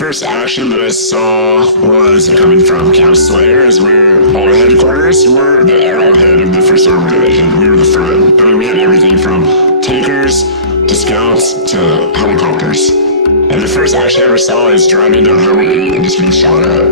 first action that I saw was coming from Camp Slayer, as where our headquarters were, the arrowhead of the 1st Armored Division. We were the front. I mean, we had everything from tankers to scouts to helicopters. And the first action I ever saw is driving down Highway 8 and just being shot at.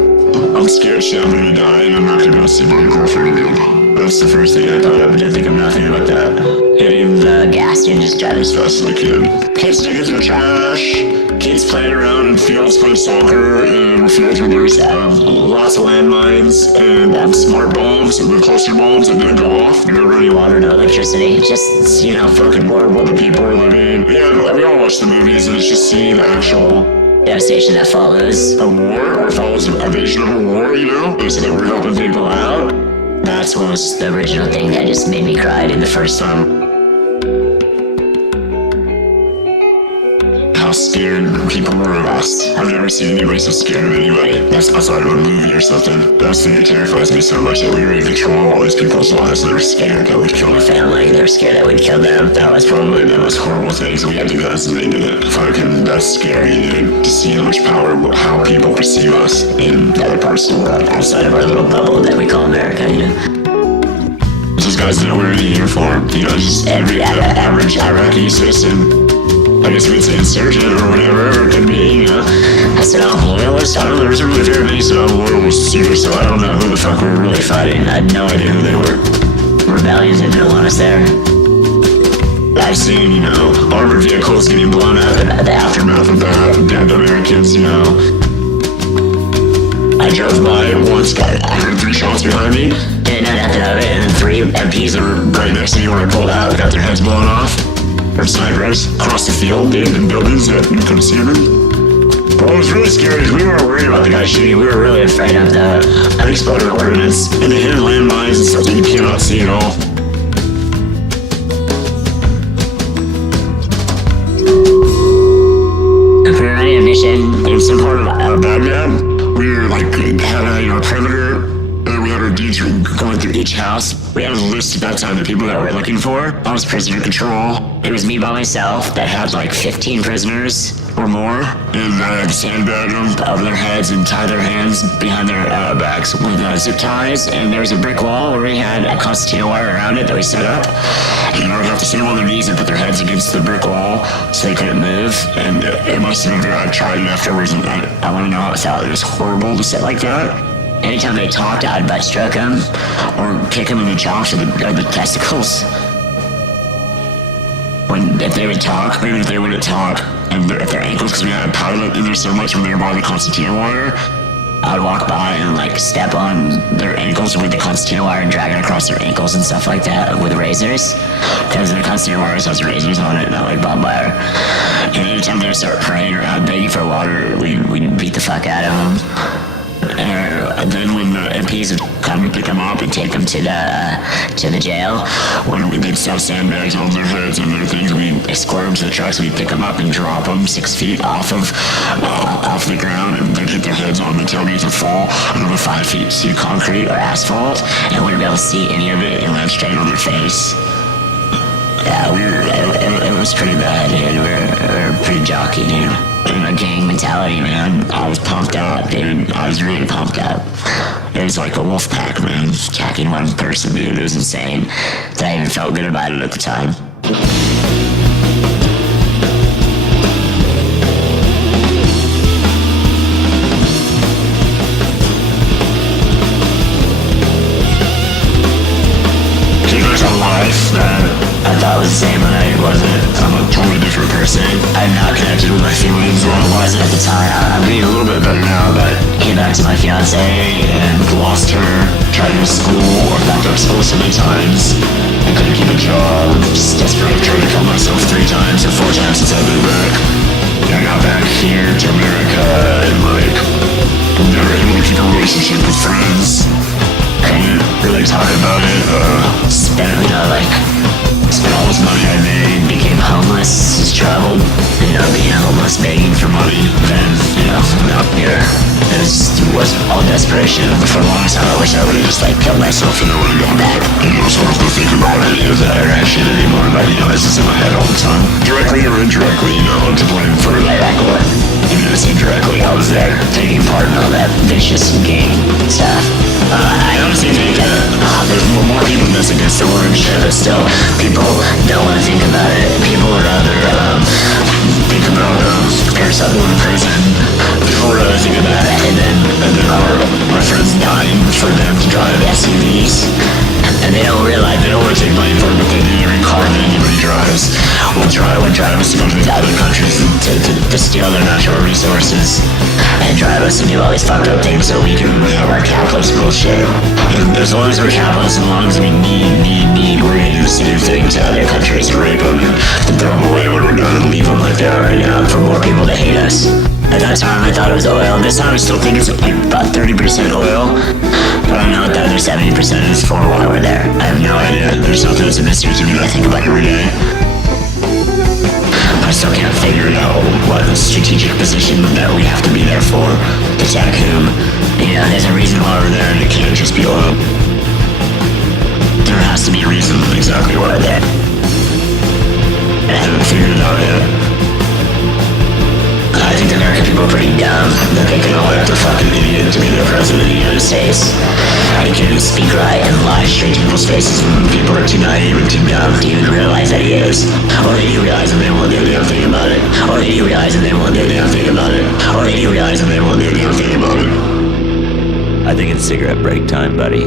I'm scared shit, I'm gonna die, and I'm not gonna be able to see my girlfriend again. That's the first thing I thought of. I didn't think of nothing about that. Hitting the gas and just driving as fast as I could. Kids digging through trash. Kids playing around in fields playing soccer, and fields where there's lots of landmines and smart bombs and the cluster bombs that didn't go off. No running water, no electricity. Just, fucking horrible. The people are living. Yeah, we all watch the movies, and it's just seeing the actual devastation that follows a war, or follows an invasion of a war, It's that we're helping people out. That's what was the original thing that just made me cry in the first time. How scared people were of us. I've never seen anybody so scared of anybody. That's outside of a movie or something. That's the thing that terrifies me so much, that we were in control of all these people's lives. They were scared that we'd kill their family. They were scared that we'd kill them. That was probably the most horrible things we had to do that, so they did it. Fucking, that's scary, dude. To see how much power, how people perceive us in other parts of the world, outside of our little bubble that we call America, Those guys didn't wear any uniform. Just every average Iraqi citizen. I guess we'd say insurgent or whatever it could be, I said, I'm loyalist. I don't know, there's a really very many said I'm loyalist too, so I don't know who the fuck we were really fighting. I had no idea who they were. Rebellions that didn't want us there. I've seen, armored vehicles getting blown up, and the aftermath of that, dead Americans, I drove by once, I heard 3 shots behind me. Didn't know nothing of it, and then 3 MPs that were right next to me when I pulled out got their heads blown off. Or snipers across the field, dude, in buildings that you couldn't see them. But what was really scary is we weren't worried about the guy shooting. We were really afraid of the unexploded ordnance and the hidden landmines and stuff that you cannot see at all. If we were running a mission in some part of Baghdad, we were had a perimeter. We had our dudes going through each house. We had a list at that time of the people that we were looking for. I was prisoner control. It was me by myself that had 15 prisoners or more, and I had to sandbag them over their heads and tie their hands behind their backs with zip ties. And there was a brick wall where we had a concertina wire around it that we set up. And I would have to sit them on their knees and put their heads against the brick wall so they couldn't move. And it must have been, I tried it afterwards, and I want to know how it felt. It was horrible to sit like that. Anytime they talked, I'd butt stroke them or kick them in the chops or the testicles. If they would talk, maybe if they wouldn't talk, and at their ankles, because we had a pilot in there so much when they were by the concertina wire, I'd walk by and step on their ankles with the concertina wire and drag it across their ankles and stuff like that with razors. Because the concertina wire has razors on it, not like barbed wire. And anytime they would start praying or begging for water, we'd beat the fuck out of them. And then when the MPs would come and pick them up and take them to the jail, when they'd set sandbags on their heads and their things, we'd escort them to the trucks, we'd pick them up and drop them 6 feet off the ground, and they'd hit their heads on the tailgates and fall another 5 feet to concrete or asphalt, and wouldn't be able to see any of it and land straight on their face. Yeah, it was pretty bad, dude. We were pretty jockey, dude. And a gang mentality, man. I was pumped up, dude. I was really pumped up. It was like a wolf pack, man. Attacking one person, dude. It was insane. That I even felt good about it at the time. There's a life that I thought was the same when I wasn't. I'm a totally different person. I'm not connected with my feelings as I wasn't at the time. I'm getting a little bit better now, but came back to my fiance and lost her. Tried to go to school or backed up school so many times. I couldn't keep a job. Just desperate. Tried to kill myself 3 times or 4 times since I've been back. I got back here to America and I'm never able to keep a relationship with friends. Couldn't really talk about it. Spent all this money I made, became homeless, just traveled, being homeless, begging for money. Then, now here. It was all desperation. But for a long time, I wish I would have just killed myself and I would have gone back. So I was to think about any of that interaction anymore. But this is in my head all the time. Directly or indirectly, to blame for Iraq War. Even if it's indirectly, I was there. just game stuff. I honestly think that there's more people that's against the war and shit, but still, people Don't want to think about it. People would rather think about parents that live in prison. People would rather think of that, and then our friends dying for them to drive SUVs. And they don't realize, they don't want to take money for it, but they do every car that anybody drives. Will drive us to go to these other countries to steal their natural resources And drive us to do all these fucked up things so we can have our capitalist bullshit. And as long as we're capitalists, as long as we need, we're gonna do the same thing to other countries, rape them, and throw them away when we're done and leave them like they are right now for more people to hate us. At that time, I thought it was oil. This time, I still think it's like about 30% oil. But I know what the other 70% is for while we're there. I have no idea. There's something that's a mystery to me that I think about every day. I still can't figure out what the strategic position that we have to be there for. Attack whom? You know, there's a reason why we're there, and it can't just be oil. There has to be a reason exactly why we're there. I haven't figured it out yet. I think the American people are pretty dumb that they can elect a fucking idiot to be their president of the United States. He can speak right and lie straight to people's faces when people are too naive and too dumb to even realize that he is. Or they do realize and they won't do a damn thing about it. Or they do realize and they won't do a damn thing about it. Or they do realize and they won't do a damn thing about it. I think it's cigarette break time, buddy.